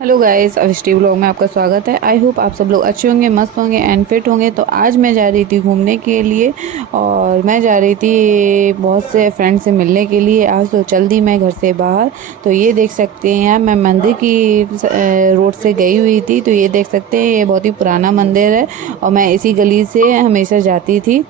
Hello guys, अविष्टी vlog में आपका स्वागत है। आई होप आप सब लोग अच्छे होंगे, मस्त होंगे एंड फिट होंगे। तो आज मैं जा रही थी घूमने के लिए और मैं जा रही थी बहुत से फ्रेंड से मिलने के लिए। आज तो चल दी मैं घर से बाहर। तो ये देख सकते हैं आप, मैं मंदिर की रोड से गई हुई थी। तो ये देख सकते हैं, ये बहुत ही पुराना मंदिर है और मैं इसी गली से हमेशा जाती थी।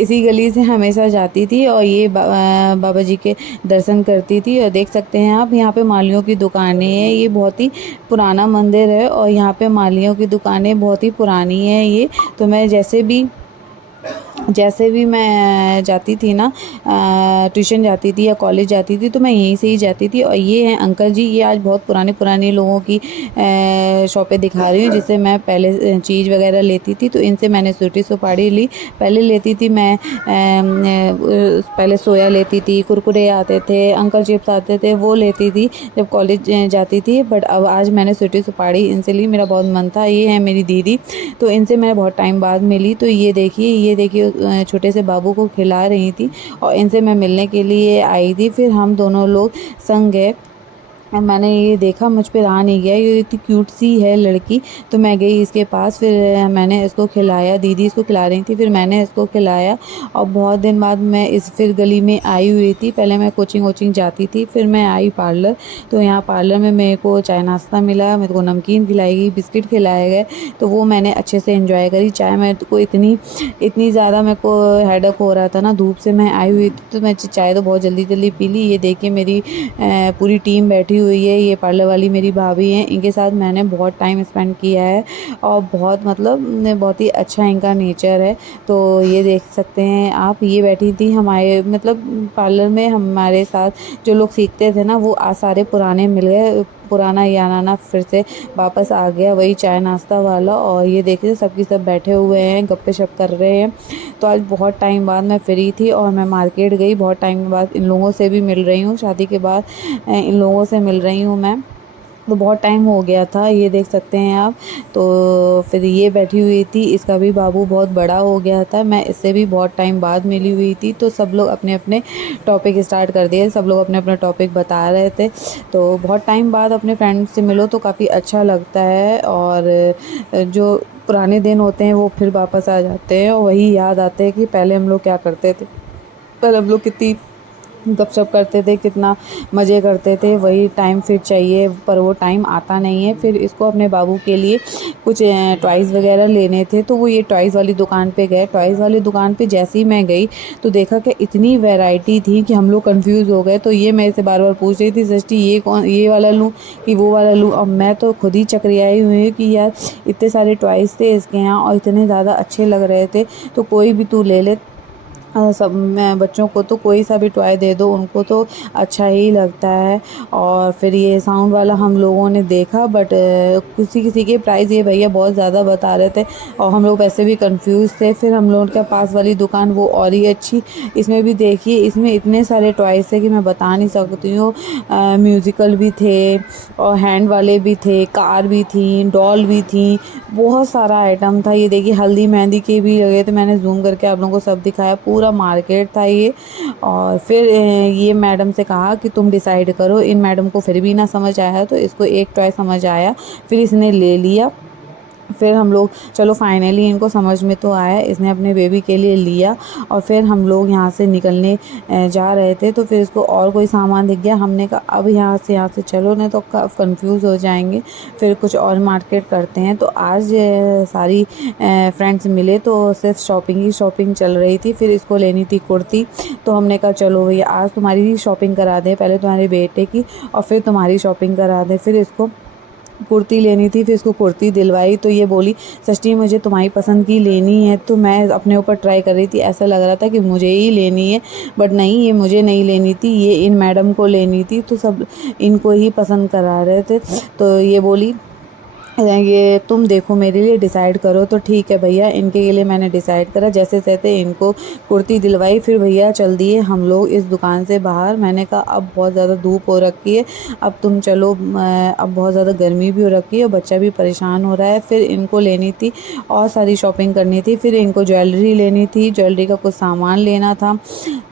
इसी गली से हमेशा जाती थी और ये बाबा जी के दर्शन करती थी। और देख सकते हैं आप, यहाँ पे मालियों की दुकानें हैं। ये बहुत ही पुराना मंदिर है और यहाँ पे मालियों की दुकानें बहुत ही पुरानी है ये। तो मैं जैसे भी मैं जाती थी ना, ट्यूशन जाती थी या कॉलेज जाती थी, तो मैं यहीं से ही जाती थी। और ये हैं अंकल जी, ये आज बहुत पुराने पुराने लोगों की शॉपें दिखा रही हूँ, जिससे मैं पहले चीज़ वगैरह लेती थी। तो इनसे मैंने सूटी सुपारी ली। पहले लेती थी मैं पहले सोया लेती थी, कुरकुरे आते थे, अंकल चिप्स आते थे, वो लेती थी जब कॉलेज जाती थी। बट अब आज मैंने सूटी सुपारी इनसे ली, मेरा बहुत मन था। ये है मेरी दीदी, तो इनसे मैं बहुत टाइम बाद मिली। तो ये देखिए छोटे से बाबू को खिला रही थी और इनसे मैं मिलने के लिए आई थी। फिर हम दोनों लोग संग गए। मैंने ये देखा, मुझ पे रहा नहीं गया, ये इतनी क्यूट सी है लड़की। तो मैं गई इसके पास, फिर मैंने इसको खिलाया। दीदी इसको खिला रही थी, फिर मैंने इसको खिलाया। और बहुत दिन बाद मैं इस फिर गली में आई हुई थी। पहले मैं कोचिंग वोचिंग जाती थी, फिर मैं आई पार्लर। तो यहाँ पार्लर में मेरे को चाय नाश्ता मिला, मेरे को नमकीन खिलाई गई, बिस्किट खिलाए गए। तो वो मैंने अच्छे से एंजॉय करी। चाय मेरे को इतनी इतनी ज़्यादा मेरे को हेडेक हो रहा था ना, धूप से मैं आई हुई थी, तो मैं चाय तो बहुत जल्दी जल्दी पी ली। ये देखिए मेरी पूरी टीम बैठी हुई है। ये पार्लर वाली मेरी भाभी हैं, इनके साथ मैंने बहुत टाइम स्पेंड किया है और बहुत मतलब बहुत ही अच्छा इनका नेचर है। तो ये देख सकते हैं आप, ये बैठी थी हमारे मतलब पार्लर में। हमारे साथ जो लोग सीखते थे ना, वो आज सारे पुराने मिल गए। पुराना याराना फिर से वापस आ गया, वही चाय नाश्ता वाला। और ये देखिए सबकी सब बैठे हुए हैं, गप्पे शप कर रहे हैं। तो आज बहुत टाइम बाद मैं फ्री थी और मैं मार्केट गई। बहुत टाइम के बाद इन लोगों से भी मिल रही हूँ, शादी के बाद इन लोगों से मिल रही हूँ मैं। तो बहुत टाइम हो गया था, ये देख सकते हैं आप। तो फिर ये बैठी हुई थी, इसका भी बाबू बहुत बड़ा हो गया था। मैं इससे भी बहुत टाइम बाद मिली हुई थी। तो सब लोग अपने अपने टॉपिक स्टार्ट कर दिए, सब लोग अपने अपने टॉपिक बता रहे थे। तो बहुत टाइम बाद अपने फ्रेंड से मिलो तो काफ़ी अच्छा लगता है। और जो पुराने दिन होते हैं वो फिर वापस आ जाते हैं और वही याद आते हैं कि पहले हम लोग क्या करते थे, पहले हम लोग कितनी गपशप करते थे, कितना मज़े करते थे। वही टाइम फिर चाहिए, पर वो टाइम आता नहीं है। फिर इसको अपने बाबू के लिए कुछ टॉयज़ वगैरह लेने थे, तो वो ये टॉयज़ वाली दुकान पे गए। टॉयज़ वाली दुकान पे जैसे ही मैं गई तो देखा कि इतनी वैरायटी थी कि हम लोग कंफ्यूज हो गए। तो ये मेरे से बार बार पूछ रही थी, सृष्टि ये वाला लूँ कि वो वाला लूँ। अब मैं तो खुद ही चकरियाई हुई हूँ कि यार इतने सारे टॉयज़ थे इसके यहाँ और इतने ज़्यादा अच्छे लग रहे थे, तो कोई भी तू ले ले। सब मैं बच्चों को तो कोई सा भी टॉय दे दो, उनको तो अच्छा ही लगता है। और फिर ये साउंड वाला हम लोगों ने देखा, बट किसी किसी के प्राइस ये भैया बहुत ज़्यादा बता रहे थे और हम लोग वैसे भी कंफ्यूज थे। फिर हम लोगों के पास वाली दुकान वो और ही अच्छी। इसमें भी देखिए, इसमें इतने सारे टॉयज़ थे कि मैं बता नहीं सकती हूँ। म्यूज़िकल भी थे और हैंड वाले भी थे, कार भी थी, डॉल भी थी, बहुत सारा आइटम था। ये देखिए हल्दी मेहंदी के भी लगे थे, मैंने जूम करके आप लोगों को सब दिखाया, पूरा मार्केट था ये। और फिर ये मैडम से कहा कि तुम डिसाइड करो। इन मैडम को फिर भी ना समझ आया तो इसको एक टॉय समझ आया, फिर इसने ले लिया। फिर हम लोग चलो फाइनली इनको समझ में तो आया, इसने अपने बेबी के लिए लिया। और फिर हम लोग यहाँ से निकलने जा रहे थे, तो फिर इसको और कोई सामान दिख गया। हमने कहा अब यहाँ से चलो, नहीं तो कंफ्यूज हो जाएंगे, फिर कुछ और मार्केट करते हैं। तो आज सारी फ्रेंड्स मिले तो सिर्फ शॉपिंग ही शॉपिंग चल रही थी। फिर इसको लेनी थी कुर्ती, तो हमने कहा चलो भैया आज तुम्हारी ही शॉपिंग करा दें, पहले तुम्हारे बेटे की और फिर तुम्हारी शॉपिंग करा दें। फिर इसको कुर्ती लेनी थी, फिर इसको कुर्ती दिलवाई। तो ये बोली, सच्ची मुझे तुम्हारी पसंद की लेनी है। तो मैं अपने ऊपर ट्राई कर रही थी, ऐसा लग रहा था कि मुझे ही लेनी है, बट नहीं, ये मुझे नहीं लेनी थी, ये इन मैडम को लेनी थी। तो सब इनको ही पसंद करा रहे थे। तो ये बोली ये तुम देखो मेरे लिए डिसाइड करो। तो ठीक है भैया, इनके लिए मैंने डिसाइड करा। जैसे तैसे इनको कुर्ती दिलवाई, फिर भैया चल दिए हम लोग इस दुकान से बाहर। मैंने कहा अब बहुत ज़्यादा धूप हो रखी है, अब तुम चलो, अब बहुत ज़्यादा गर्मी भी हो रखी है और बच्चा भी परेशान हो रहा है। फिर इनको लेनी थी और सारी शॉपिंग करनी थी, फिर इनको ज्वेलरी लेनी थी, ज्वेलरी का कुछ सामान लेना था।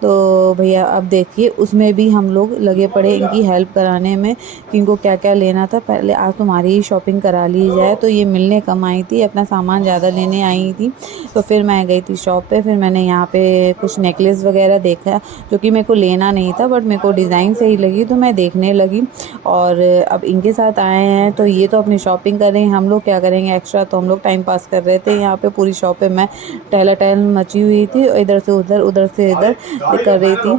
तो भैया अब देखिए उसमें भी हम लोग लगे पड़े इनकी हेल्प कराने में कि इनको क्या क्या लेना था। पहले आज तुम्हारी ही शॉपिंग करा ली जाए। तो ये मिलने कम आई थी, अपना सामान ज़्यादा लेने आई थी। तो फिर मैं गई थी शॉप पे, फिर मैंने यहाँ पे कुछ नेकलेस वगैरह देखा जो कि मेरे को लेना नहीं था, बट मेरे को डिज़ाइन सही लगी तो मैं देखने लगी। और अब इनके साथ आए हैं तो ये तो अपनी शॉपिंग कर रहे हैं, हम लोग क्या करेंगे एक्स्ट्रा। तो हम लोग टाइम पास कर रहे थे यहाँ पे पूरी शॉप पे। मैं टहला टहल मची हुई थी, इधर से उधर उधर से इधर कर रही थी।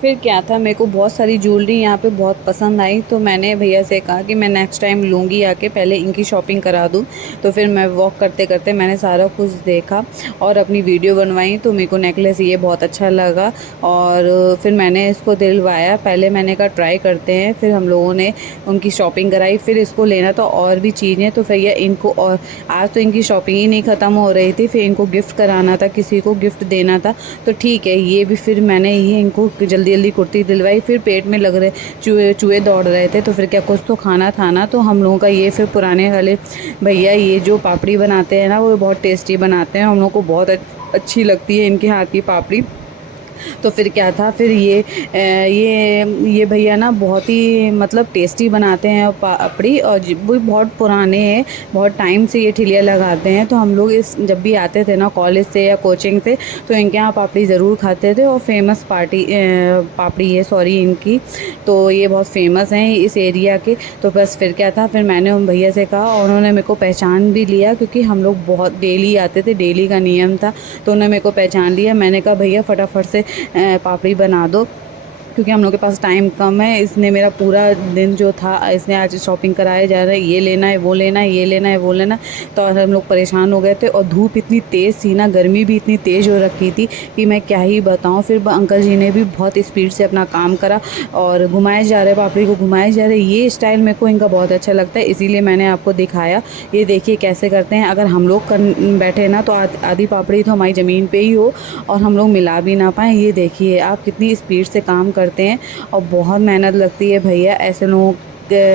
फिर क्या था, मेरे को बहुत सारी ज्वेलरी यहाँ पे बहुत पसंद आई, तो मैंने भैया से कहा कि मैं नेक्स्ट टाइम लूँगी आके, पहले इनकी शॉपिंग करा दूँ। तो फिर मैं वॉक करते करते मैंने सारा कुछ देखा और अपनी वीडियो बनवाई। तो मेरे को नेकलेस ये बहुत अच्छा लगा और फिर मैंने इसको दिलवाया। पहले मैंने कहा ट्राई करते हैं, फिर हम लोगों ने उनकी शॉपिंग कराई। फिर इसको लेना तो और भी चीज़ें, तो भैया इनको, और आज तो इनकी शॉपिंग ही नहीं ख़त्म हो रही थी, फिर इनको गिफ्ट कराना था, किसी को गिफ्ट देना था। तो ठीक है, ये भी फिर मैंने ये इनको जल्दी जल्दी कुर्ती दिलवाई। फिर पेट में लग रहे चूहे चूहे दौड़ रहे थे, तो फिर क्या कुछ तो खाना था ना। तो हम लोगों का ये फिर पुराने वाले भैया ये जो पापड़ी बनाते हैं ना, वो बहुत टेस्टी बनाते हैं, हम लोग को बहुत अच्छी लगती है इनके हाथ की पापड़ी। तो फिर क्या था, फिर ये भैया ना बहुत ही मतलब टेस्टी बनाते हैं पापड़ी, और वो बहुत पुराने हैं, बहुत टाइम से ये ठेलिया लगाते हैं। तो हम लोग इस जब भी आते थे ना कॉलेज से या कोचिंग से, तो इनके यहाँ पापड़ी ज़रूर खाते थे। और फेमस पापड़ी है सॉरी इनकी, तो ये बहुत फेमस हैं इस एरिया के। तो बस फिर क्या था, फिर मैंने उन भैया से कहा और उन्होंने मेरे को पहचान भी लिया, क्योंकि हम लोग बहुत डेली आते थे, डेली का नियम था। तो उन्होंने मेरे को पहचान लिया। मैंने कहा भैया फटाफट से पापड़ी बना दो, क्योंकि हम लोग के पास टाइम कम है। इसने मेरा पूरा दिन जो था, इसने आज शॉपिंग कराए जा रहा है, ये लेना है वो लेना है, ये लेना है वो लेना है। तो आज हम लोग परेशान हो गए थे और धूप इतनी तेज़ थी ना, गर्मी भी इतनी तेज़ हो रखी थी कि मैं क्या ही बताऊँ। फिर अंकल जी ने भी बहुत स्पीड से अपना काम करा और घुमाए जा रहे, पापड़ी को घुमाए जा रहे। ये स्टाइल मेरे को इनका बहुत अच्छा लगता है, इसीलिए मैंने आपको दिखाया। ये देखिए कैसे करते हैं। अगर हम लोग कर बैठे ना तो आधी पापड़ी तो हमारी ज़मीन पे ही हो और हम लोग मिला भी ना पाएँ। ये देखिए आप कितनी स्पीड से काम करते हैं और बहुत मेहनत लगती है भैया। ऐसे लोगों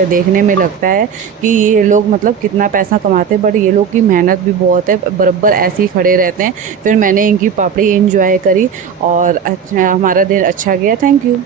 देखने में लगता है कि ये लोग मतलब कितना पैसा कमाते हैं, बट ये लोग की मेहनत भी बहुत है, बराबर ऐसे ही खड़े रहते हैं। फिर मैंने इनकी पापड़ी एंजॉय करी और अच्छा, हमारा दिन अच्छा गया। Thank you.